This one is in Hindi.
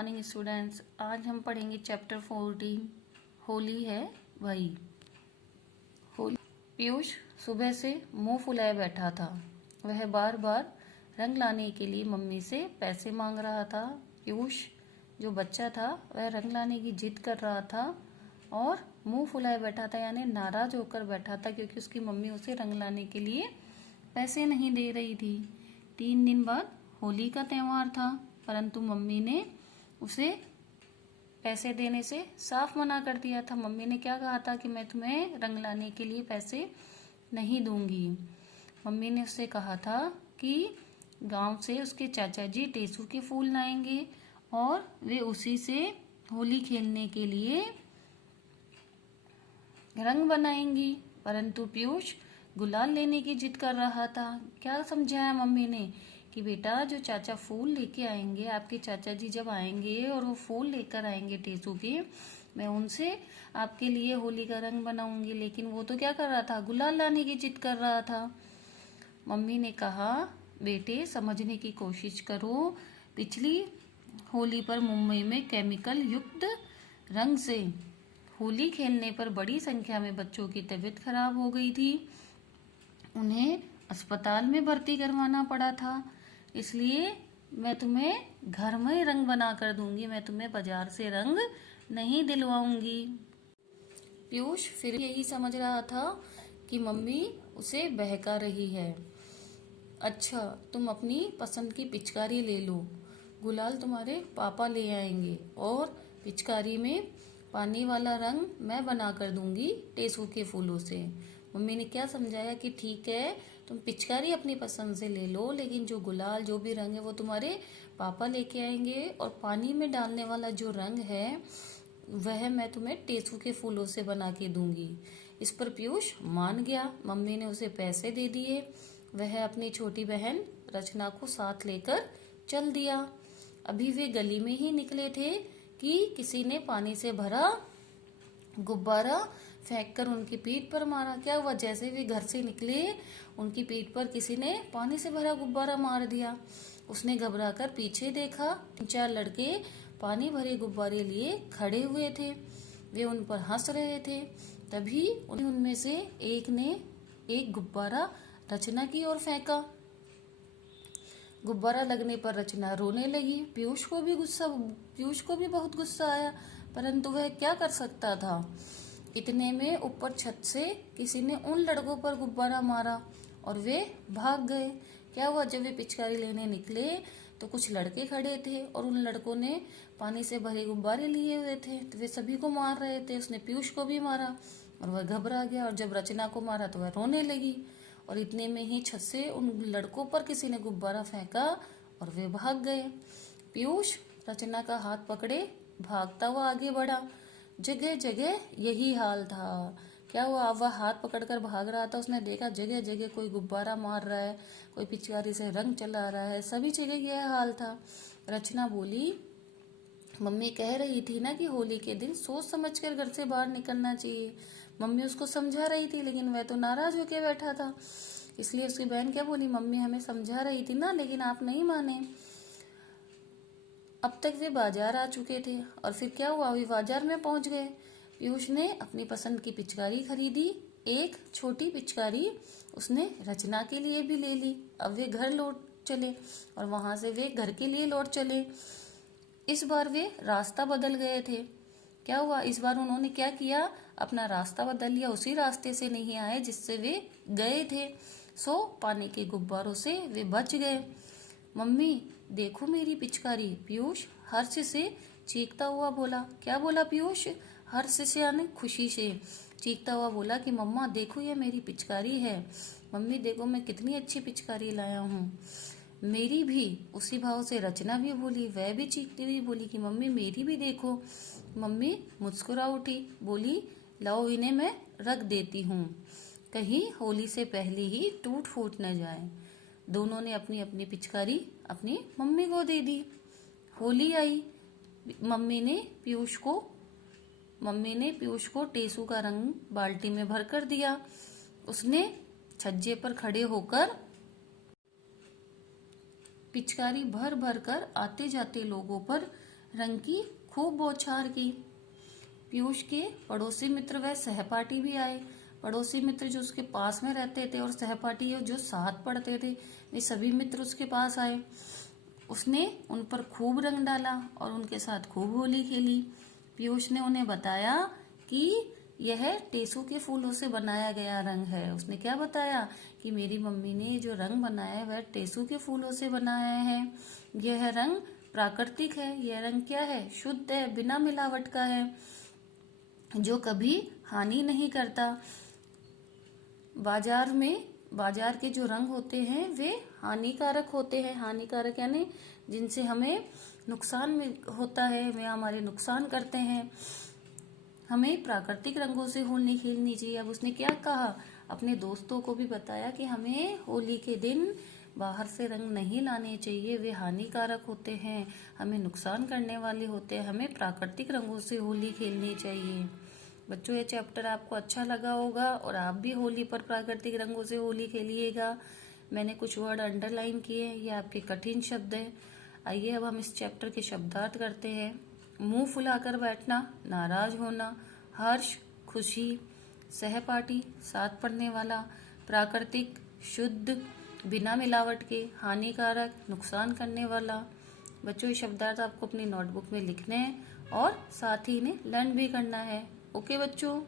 Morning students. आज हम पढ़ेंगे चैप्टर 14 होली है वही। होली। पीयूष सुबह से मुंह फुलाए बैठा था। वह बार बार रंग लाने के लिए मम्मी से पैसे मांग रहा था। पीयूष जो बच्चा था वह रंग लाने की जिद कर रहा था और मुंह फुलाए बैठा था, यानी नाराज होकर बैठा था क्योंकि उसकी मम्मी उसे रंग लाने के लिए पैसे नहीं दे रही थी। 3 दिन बाद होली का त्योहार था, परंतु मम्मी ने उसे पैसे देने से साफ मना कर दिया था। मम्मी ने क्या कहा था कि मैं तुम्हें रंग लाने के लिए पैसे नहीं दूंगी। मम्मी ने उससे कहा था कि गांव से उसके चाचा जी टेसू के फूल लाएंगे और वे उसी से होली खेलने के लिए रंग बनाएंगी, परंतु पीयूष गुलाल लेने की जिद कर रहा था। क्या समझाया मम्मी ने कि बेटा जो चाचा फूल लेके आएंगे, आपके चाचा जी जब आएंगे और वो फूल लेकर आएंगे टेसू के, मैं उनसे आपके लिए होली का रंग बनाऊंगी। लेकिन वो तो क्या कर रहा था, गुलाल लाने की जिद कर रहा था। मम्मी ने कहा बेटे समझने की कोशिश करो, पिछली होली पर मुंबई में केमिकल युक्त रंग से होली खेलने पर बड़ी संख्या में बच्चों की तबीयत खराब हो गई थी। उन्हें अस्पताल में भर्ती करवाना पड़ा था। इसलिए मैं तुम्हें घर में ही रंग बना कर दूंगी, मैं तुम्हें बाजार से रंग नहीं दिलवाऊंगी। पीयूष फिर यही समझ रहा था कि मम्मी उसे बहका रही है। अच्छा, तुम अपनी पसंद की पिचकारी ले लो, गुलाल तुम्हारे पापा ले आएंगे और पिचकारी में पानी वाला रंग मैं बना कर दूंगी टेसू के फूलों से। मम्मी ने क्या समझाया कि ठीक है, तुम पिचकारी अपनी पसंद से ले लो, लेकिन जो गुलाल जो भी रंग है वो तुम्हारे पापा लेके आएंगे और पानी में डालने वाला जो रंग है वह मैं तुम्हें टेसू के फूलों से बना के दूंगी। इस पर पीयूष मान गया। मम्मी ने उसे पैसे दे दिए। वह अपनी छोटी बहन रचना को साथ लेकर चल दिया। अभी वे गली में ही निकले थे कि किसी ने पानी से भरा गुब्बारा फेंककर उनकी पीठ पर मारा। क्या हुआ, जैसे वे घर से निकले उनकी पीठ पर किसी ने पानी से भरा गुब्बारा मार दिया। उसने घबराकर पीछे देखा। 4 लड़के पानी भरे गुब्बारे लिए खड़े हुए थे। वे उन पर हंस रहे थे। तभी उनमें से एक ने एक गुब्बारा रचना की ओर फेंका। गुब्बारा लगने पर रचना रोने लगी। पीयूष को भी बहुत गुस्सा आया, परंतु वह क्या कर सकता था। इतने में ऊपर छत से किसी ने उन लड़कों पर गुब्बारा मारा और वे भाग गए। क्या हुआ, जब वे पिचकारी लेने निकले तो कुछ लड़के खड़े थे और उन लड़कों ने पानी से भरे गुब्बारे लिए हुए थे, तो वे सभी को मार रहे थे। उसने पीयूष को भी मारा और वह घबरा गया, और जब रचना को मारा तो वह रोने लगी। और इतने में ही छत से उन लड़कों पर किसी ने गुब्बारा फेंका और वे भाग गए। पीयूष रचना का हाथ पकड़े भागता हुआ आगे बढ़ा। जगह जगह यही हाल था। क्या हुआ, अब वह हाथ पकड़कर भाग रहा था। उसने देखा जगह जगह कोई गुब्बारा मार रहा है, कोई पिचकारी से रंग चला रहा है, सभी जगह यह हाल था। रचना बोली, मम्मी कह रही थी ना कि होली के दिन सोच समझकर घर से बाहर निकलना चाहिए। मम्मी उसको समझा रही थी, लेकिन वह तो नाराज होकर बैठा था। इसलिए उसकी बहन क्या बोली, मम्मी हमें समझा रही थी ना, लेकिन आप नहीं माने। अब तक वे बाजार आ चुके थे और फिर क्या हुआ, वे बाजार में पहुंच गए। पीयूष ने अपनी पसंद की पिचकारी खरीदी। एक छोटी पिचकारी उसने रचना के लिए भी ले ली। अब वे घर लौट चले और वहां से वे घर के लिए लौट चले। इस बार वे रास्ता बदल गए थे। क्या हुआ, इस बार उन्होंने क्या किया, अपना रास्ता बदल लिया, उसी रास्ते से नहीं आए जिससे वे गए थे। सो पानी के गुब्बारों से वे बच गए। मम्मी देखो मेरी पिचकारी, पीयूष हर्ष से चीखता हुआ बोला। क्या बोला पीयूष, हर्ष से यानी खुशी से चीखता हुआ बोला कि मम्मा देखो ये मेरी पिचकारी है, मम्मी देखो मैं कितनी अच्छी पिचकारी लाया हूँ। मेरी भी। उसी भाव से रचना भी बोली, वह भी चीखती हुई बोली कि मम्मी मेरी भी देखो। मम्मी मुस्कुरा उठी, बोली लाओ इन्हें मैं रख देती हूँ, कहीं होली से पहले ही टूट फूट न जाए। दोनों ने अपनी अपनी पिचकारी अपनी मम्मी को दे दी। होली आई। मम्मी ने पीयूष को टेसू का रंग बाल्टी में भर कर दिया। उसने छज्जे पर खड़े होकर पिचकारी भर भर कर आते जाते लोगों पर रंग की खूब बौछार की। पीयूष के पड़ोसी मित्र व सहपाठी भी आए। पड़ोसी मित्र जो उसके पास में रहते थे और सहपाठी जो साथ पढ़ते थे, वे सभी मित्र उसके पास आए। उसने उन पर खूब रंग डाला और उनके साथ खूब होली खेली। पीयूष ने उन्हें बताया कि यह टेसू के फूलों से बनाया गया रंग है। उसने क्या बताया कि मेरी मम्मी ने जो रंग बनाया है वह टेसू के फूलों से बनाया है। यह रंग प्राकृतिक है, यह रंग क्या है, शुद्ध है, बिना मिलावट का है, जो कभी हानि नहीं करता। बाजार के जो रंग होते हैं वे हानिकारक होते हैं। हानिकारक यानी जिनसे हमें नुकसान होता है, वे हमारे नुकसान करते हैं। हमें प्राकृतिक रंगों से होली खेलनी चाहिए। अब उसने क्या कहा, अपने दोस्तों को भी बताया कि हमें होली के दिन बाहर से रंग नहीं लाने चाहिए, वे हानिकारक होते हैं, हमें नुकसान करने वाले होते हैं, हमें प्राकृतिक रंगों से होली खेलनी चाहिए। बच्चों, ये चैप्टर आपको अच्छा लगा होगा और आप भी होली पर प्राकृतिक रंगों से होली खेलिएगा। मैंने कुछ वर्ड अंडरलाइन किए हैं, ये आपके कठिन शब्द हैं। आइए अब हम इस चैप्टर के शब्दार्थ करते हैं। मुंह फुलाकर बैठना, नाराज होना, हर्ष, खुशी, सहपाठी, साथ पढ़ने वाला, प्राकृतिक, शुद्ध, बिना मिलावट के, हानिकारक, नुकसान करने वाला। बच्चों, ये शब्दार्थ आपको अपनी नोटबुक में लिखने हैं और साथ ही इन्हें लर्न भी करना है। ओके बच्चों।